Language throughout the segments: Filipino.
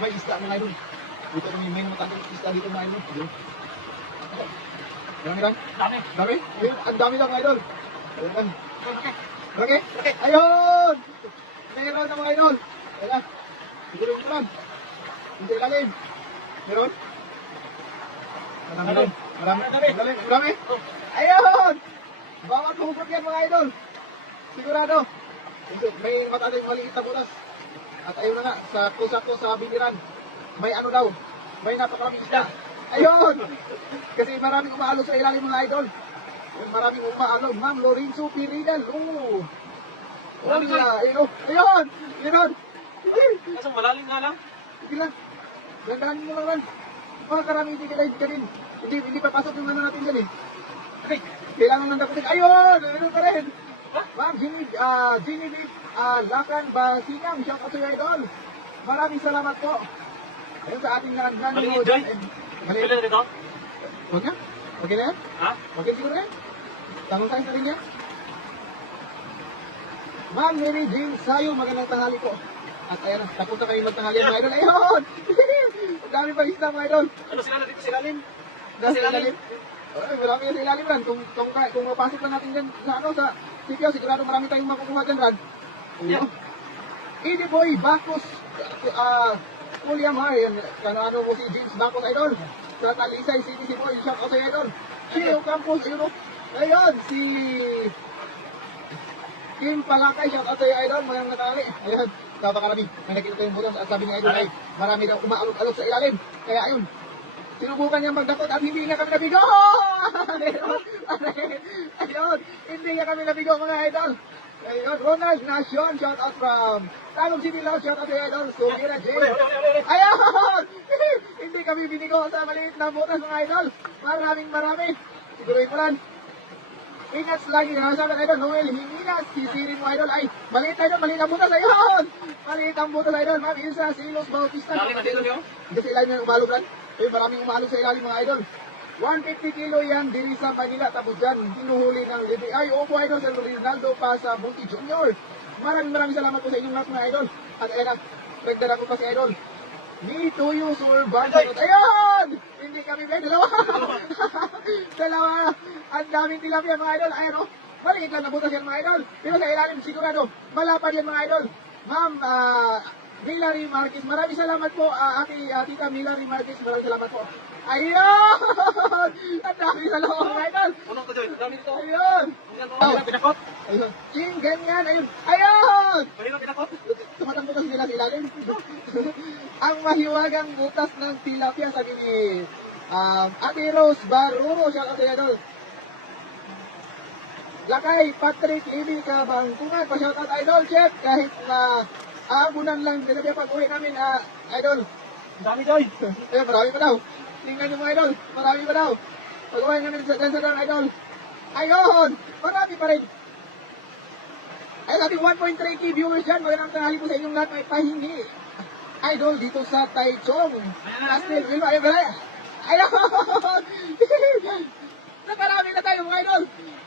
May isda mga idol. Dito kami may matandang isda dito mga idol. Marami lang? Dami. Dami? Ayun, ang dami lang mga idol. Ayun lang. Okay? Okay. Ayun! Meron na mga idol. Ayun lang. Siguro ito lang. Hindi lalim. Meron? Marami lang. Marami. Marami. Marami. Ayun! Bawat husok yan mga idol. Sigurado. May matandang maliit na butas. At ayun na nga, sa kusako sa biniran, may ano daw, may napakaraming isda. Ayun! Kasi maraming umaalog sa ilalim mga idol. Maraming umaalog. Ma'am Lorenzo Pirinal. Oo. Wala. Ayun. Ayun! Ayun! Kaso malalim nga lang. Sige lang. Gandaan mo lang. Mga karami hindi ka din. Hindi papasok yung ano natin dyan eh. Okay. Kailangan ng dakutin. Ayun! Ayun pa rin. Ma'am, Genevieve Lakan Basingang, shout out to your idol. Maraming salamat po. Ayun sa ating nanonood. Maliit, Joy. Maliit. Pila dito? Huwag na? Okay na yan? Ha? Okay siguro yan? Tanong tayo sa rin niya. Ma'am Mary Jane Sayo, magandang tanghali po. At ayan na, tapunta kayo magtanghali mga idol. Ayun! Ang dami pa isda mga idol. Ano sila na dito sa ilalim? Nasa ilalim. Ay, marami na sa ilalim ran. Kung mapasok na natin dyan sa ano, sa CPO, sigurado marami tayong makukuha dyan ran. Yeah. Idi Boy Bacos, Kuya Mar, yan, ano mo si James Bacos idol. Sa Talisay City, si Boy, shout out sa idol. Chio Campos, ayun o. Ayun, si Kim Palakay, shout out sa idol, mayroong natali. Ayun, napakarami. May nakita ko yung butas at sabi ni idol ay marami daw umaalog-alog sa ilalim. Kaya ayun, sinubukan niya magdakot at hindi nga kami nabigo! Ayun, hindi nga kami nabigo mga idol. Ayun, Ronald Nation, shout out from Talong City Laos, shout out to idol. Sumira J. Ayun! Hindi kami binigo sa maliit na butas mga idol. Marami. Siguruhin mo lang. Ingat lagi na sabi ng idol, Noel Himinas, sisirin mo idol. Ay, maliit ang butas. Ayun! Maliit ang butas idol. Ma'am Ilsa Silos Bautista. Dali na dito niyo? Hindi sa ilalim ng umalog lang. Ayun, maraming umalog sa ilalim mga idol. 150 kilo yan, diri sa Manila, tapos dyan, hinuhuli ng libi. Ay, opo idol, sa Ronaldo pa sa Bunti Junior. Maraming salamat po sa inyong lahat mga idol. At ayun na, nagdala ko pa si idol. Ni Tuyo Surban. Ayun! Hindi kami may dalawa. Dalawa. Ang daming tilapia mga idol. Ayun o. Maliit lang nabutas yan mga idol. Pero sa ilalim sigurado, malapad yan mga idol. Ma'am, Milary Marquez, maraming salamat po. Tita Milary Marquez, maraming salamat po. Ayun! Ang daming salamat mga idol. Unong ko, Joy. Dami dito. Ayun! Mahirap pinakot. Ayun. Ching, ganyan. Ayun. Ayun! Mahirap pinakot. Tumatang butas nila sa ilalim. Ang mahiwagang butas ng tilapia, sabi ni Ate Rose Baruro, shout out sa idol. Lakay, Patrick, Amy, Kabangkungan, pa-shout out idol, chef, kahit na aabunan lang tilapia pag uwi namin, idol. Ang dami, Joy. Ayun, marami pa daw. Tingnan nyo mga idol, marami pa daw. Pag uwi namin sa down, idol. Ayun, marami pa rin. Ayun, ating 1.3k viewers dyan, magandang tanghali po sa inyong lahat, may pahingi. Idol dito sa Taichung. Astil Wilma, ayun, ayun. Nakarami na tayo mga idol.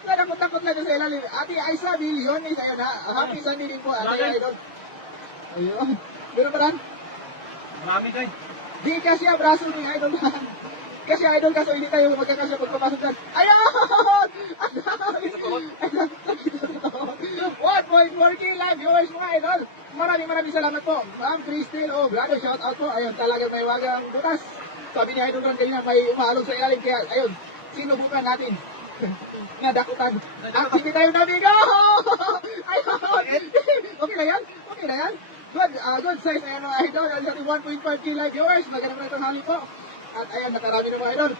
Nakakot-takot na dyan sa ilalim. Ate Aisa Bilyones, ayun ha. Happy Sunday din po, ate idol. Ayun. Meron pa rin? Marami, Joy. Di kasi ang braso ni idol na. Kasi idol kaso hindi tayo magkakasya pagpapasok dyan. Ayun! Ang dami! Ayun, nakita ko. 1.4k live viewers mga idol. Maraming salamat po. Ma'am Cristel Obrado, shout out po. Ayun, talagang may wagang butas. Sabi ni Idol Ron kanina may umaalog sa ilalim. Kaya ayun, sinubukan natin. Nadakutan. Activity tayo nabigo! Ayun! Okay na yan? Okay na yan? Good size. Ayan mga idol. Ayan sa 1.5k live viewers. Magandang tanghali po. At ayan, nakarami na mga idol.